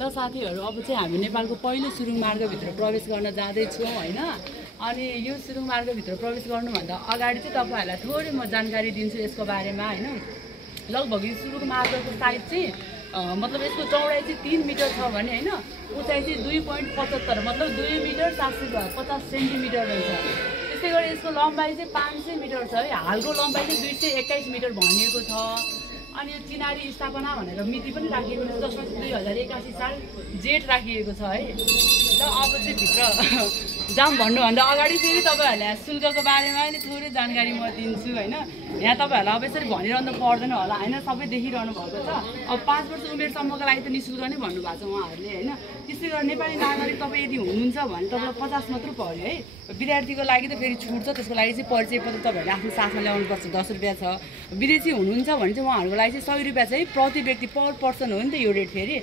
ल साथीहरु अब चाहिँ हामी नेपालको पहिलो सुरुङ मार्गभित्र प्रवेश गर्न जाँदैछौँ हैन। अनि यो सुरुङ मार्गभित्र प्रवेश गर्नुभन्दा अगाडि चाहिँ तपाईहरुलाई थोरै म जानकारी दिन्छु यसको बारेमा हैन। लगभग यो सुरुङ मार्गको साइज चाहिँ मतलब यसको चौडाइ चाहिँ 3 मिटर छ भने हैन, उचाइ चाहिँ 2.75 मतलब 2 मिटर 750 सेन्टिमिटर हुन्छ। त्यसै गरी यसको लम्बाइ चाहिँ 500 मिटर छ है। हालको लम्बाइ चाहिँ 221 मिटर भनिएको छ। अनि यो चिनारी स्थापना भनेर मिति पनि राखिएको छ, जसमा 2081 साल जेठ राखिएको छ है। ल अब चाहिँ भित्र जाम भन्नुभन्दा अगाडि फेरि तपाईहरुलाई शुल्कको बारेमा नि थोरै जानकारी म दिन्छु हैन। यहाँ तपाईहरुलाई अब यसरी भनिरहनु पर्दैन होला हैन, सबै देखिरहनु भएको छ। अब 5 वर्ष उमेरसम्मको लागि त निशुल्क नै भन्नुभएको छ उहाँहरूले हैन। त्यसै गरी नेपाली नागरिक तपाईँ यदि हुनुहुन्छ भने तपाईँलाई 50 मात्र पर्यो है। विद्यार्थीको लागि त फेरि छुट छ, त्यसको लागि चाहिँ परिचय पत्र तपाईहरुले आफ्नो साथमा ल्याउनु पर्छ, 10 रुपैयाँ छ। विदेशी हुनुहुन्छ भने चाहिँ उहाँहरूको लागि चाहिँ 100 रुपैयाँ छ है, प्रति व्यक्ति पर पर्सन हो नि त यो रेट फेरि।